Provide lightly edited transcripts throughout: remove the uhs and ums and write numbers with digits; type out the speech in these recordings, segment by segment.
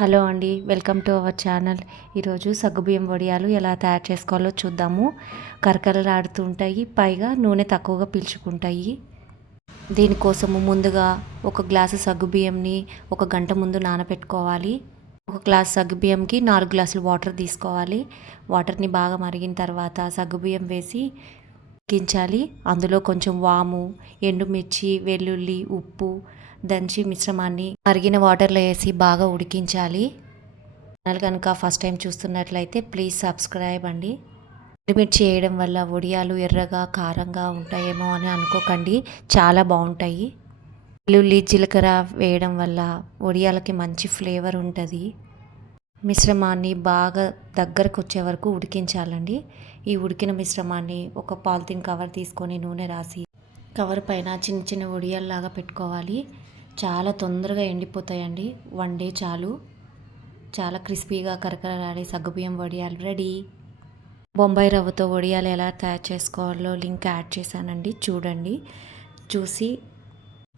Hello అండి, welcome to our channel. ఈరోజు సగ్గుబియ్యం వడియాలు ఎలా తయారు చేసుకోవాలో చూద్దాము. కరకరలాడుతూ ఉంటాయి, పైగా నూనె తక్కువగా పీల్చుకుంటాయి. దీనికోసము ముందుగా ఒక గ్లాసు సగ్గుబియ్యంని ఒక గంట ముందు నానబెట్టుకోవాలి. ఒక గ్లాస్ సగ్గుబియ్యంకి 4 గ్లాసులు వాటర్ తీసుకోవాలి. వాటర్ని బాగా మరిగిన తర్వాత సగ్గుబియ్యం వేసి ఉడికించాలి. అందులో కొంచెం వాము, ఎండుమిర్చి, వెల్లుల్లి, ఉప్పు దంచి మిశ్రమాన్ని మరిగిన వాటర్లో వేసి బాగా ఉడికించాలి. ఛానల్ కనుక ఫస్ట్ టైం చూస్తున్నట్లయితే ప్లీజ్ సబ్స్క్రైబ్ అండి. ఎండుమిర్చి వేయడం వల్ల వడియాలు ఎర్రగా కారంగా ఉంటాయేమో అని అనుకోకండి, చాలా బాగుంటాయి. వెల్లుల్లి, జీలకర్ర వేయడం వల్ల వడియాలకి మంచి ఫ్లేవర్ ఉంటుంది. మిశ్రమాన్ని బాగా దగ్గరకు వచ్చే వరకు ఉడికించాలండి. ఈ ఉడికిన మిశ్రమాన్ని ఒక పాలిథిన్ కవర్ తీసుకొని నూనె రాసి కవర్ పైన చిన్న చిన్న వడియాల్లాగా పెట్టుకోవాలి. చాలా తొందరగా ఎండిపోతాయండి. 1 డే చాలు. చాలా క్రిస్పీగా కరకరలాడే సగ్గుబియ్యం వడియాలు రెడీ. బొంబాయి రవ్వతో వడియాలు ఎలా తయారు చేసుకోవాలో లింక్ యాడ్ చేశానండి, చూడండి. చూసి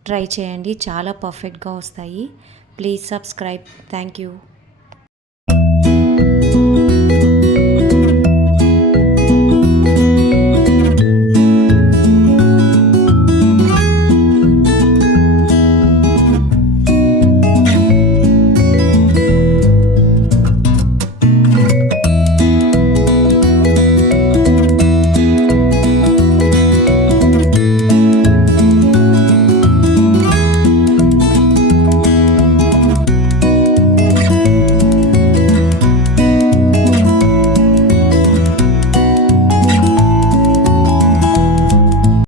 ట్రై చేయండి, చాలా పర్ఫెక్ట్గా వస్తాయి. Please subscribe. Thank you.